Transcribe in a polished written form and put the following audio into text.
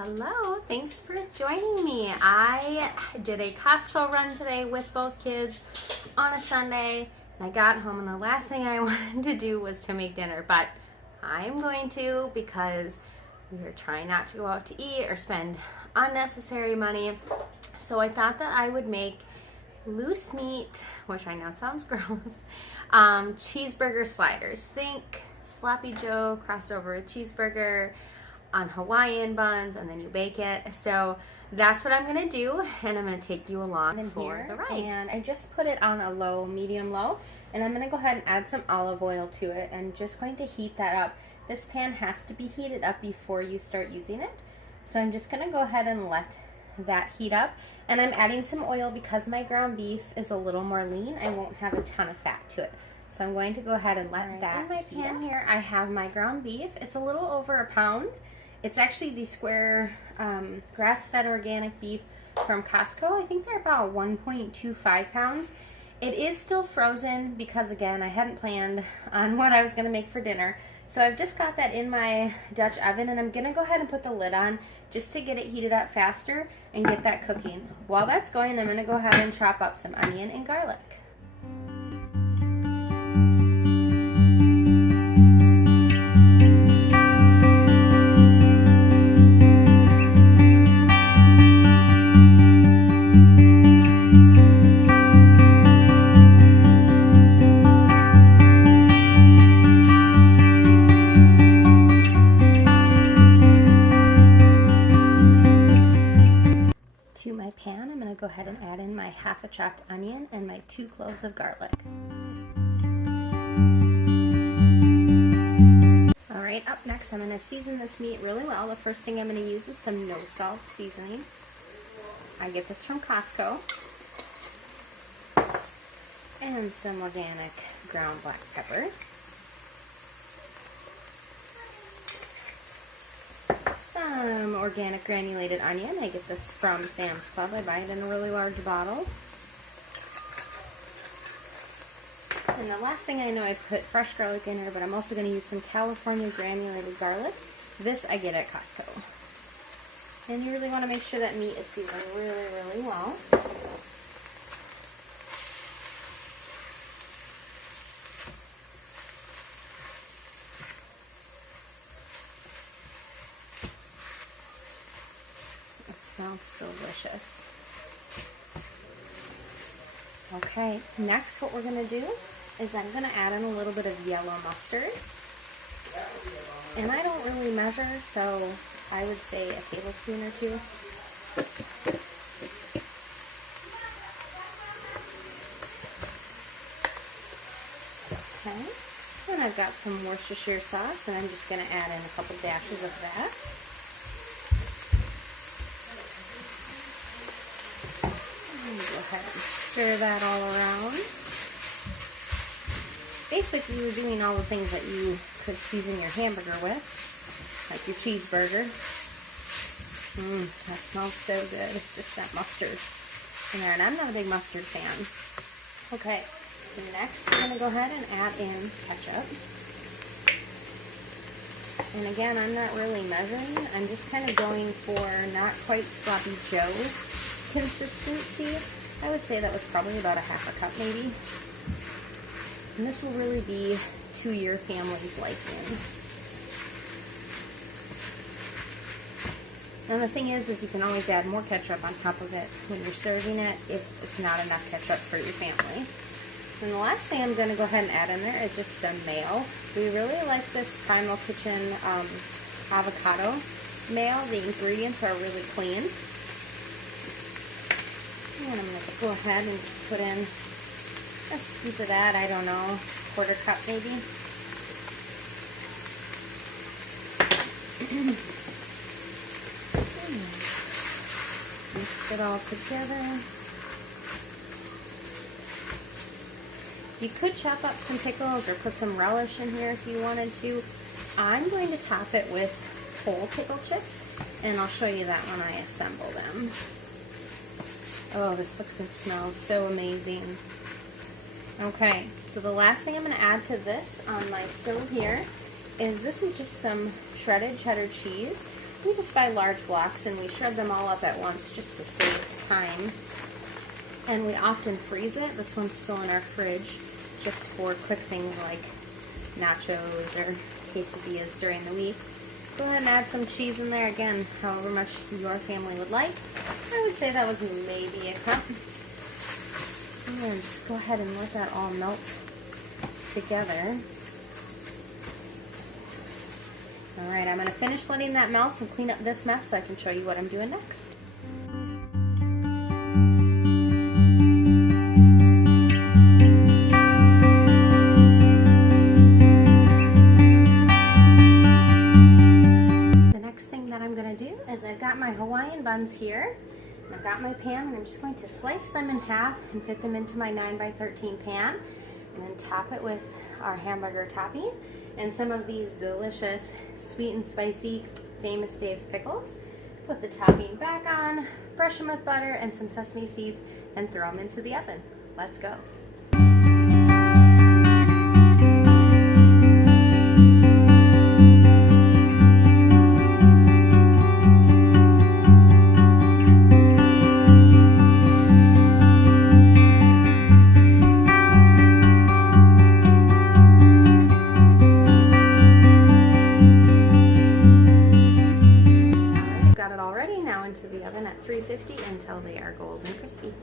Hello, thanks for joining me. I did a Costco run today with both kids on a Sunday. And I got home and the last thing I wanted to do was to make dinner, but I'm going to because we were trying not to go out to eat or spend unnecessary money. So I thought that I would make loose meat, which I know sounds gross, cheeseburger sliders. Think Sloppy Joe crossed over with cheeseburger on Hawaiian buns, and then you bake it. So that's what I'm gonna do, and I'm gonna take you along for the ride. And I just put it on a low, medium low, and I'm gonna go ahead and add some olive oil to it and just going to heat that up. This pan has to be heated up before you start using it. So I'm just gonna go ahead and let that heat up, and I'm adding some oil because my ground beef is a little more lean. I won't have a ton of fat to it. So I'm going to go ahead and let that in my pan here. I have my ground beef. It's a little over a pound. It's actually the square grass-fed organic beef from Costco. I think they're about 1.25 pounds. It is still frozen because, again, I hadn't planned on what I was going to make for dinner. So I've just got that in my Dutch oven, and I'm going to go ahead and put the lid on just to get it heated up faster and get that cooking. While that's going, I'm going to go ahead and chop up some onion and garlic. To my pan, I'm going to go ahead and add in my half a chopped onion and my 2 cloves of garlic. Alright, up next I'm going to season this meat really well. The first thing I'm going to use is some no salt seasoning. I get this from Costco. And some organic ground black pepper. Some organic granulated onion. I get this from Sam's Club. I buy it in a really large bottle. And the last thing I know, I put fresh garlic in here, but I'm also going to use some California granulated garlic. This I get at Costco. And you really want to make sure that meat is seasoned really, really well. It smells delicious. Okay, next what we're going to do is I'm going to add in a little bit of yellow mustard. And I don't really measure, so I would say a tablespoon or 2. Okay, and I've got some Worcestershire sauce, and I'm just going to add in a couple dashes of that. Go ahead and stir that all around. Basically, you're doing all the things that you could season your hamburger with, like your cheeseburger. That smells so good, just that mustard in there, and I'm not a big mustard fan. Okay, next we're going to go ahead and add in ketchup. And again, I'm not really measuring, I'm just kind of going for not quite Sloppy Joe consistency. I would say that was probably about a half a cup maybe. And this will really be to your family's liking. And the thing is you can always add more ketchup on top of it when you're serving it if it's not enough ketchup for your family. And the last thing I'm going to go ahead and add in there is just some mayo. We really like this Primal Kitchen avocado mayo. The ingredients are really clean. And I'm going to go ahead and just put in a scoop of that, I don't know, 1/4 cup maybe. Mix it all together. You could chop up some pickles or put some relish in here if you wanted to. I'm going to top it with whole pickle chips, and I'll show you that when I assemble them. Oh, this looks and smells so amazing. Okay, so the last thing I'm going to add to this on my stove here is this is just some shredded cheddar cheese. We just buy large blocks and we shred them all up at once just to save time. And we often freeze it. This one's still in our fridge just for quick things like nachos or quesadillas during the week. Go ahead and add some cheese in there, again, however much your family would like. I would say that was maybe a cup. And then just go ahead and let that all melt together. Alright, I'm going to finish letting that melt and clean up this mess so I can show you what I'm doing next. The next thing that I'm going to do is I've got my Hawaiian buns here. And I've got my pan and I'm just going to slice them in half and fit them into my 9x13 pan. And then top it with our hamburger topping and some of these delicious sweet and spicy Famous Dave's pickles. Put the topping back on, brush them with butter and some sesame seeds, and throw them into the oven. Let's go. Into the oven at 350 until they are golden crispy.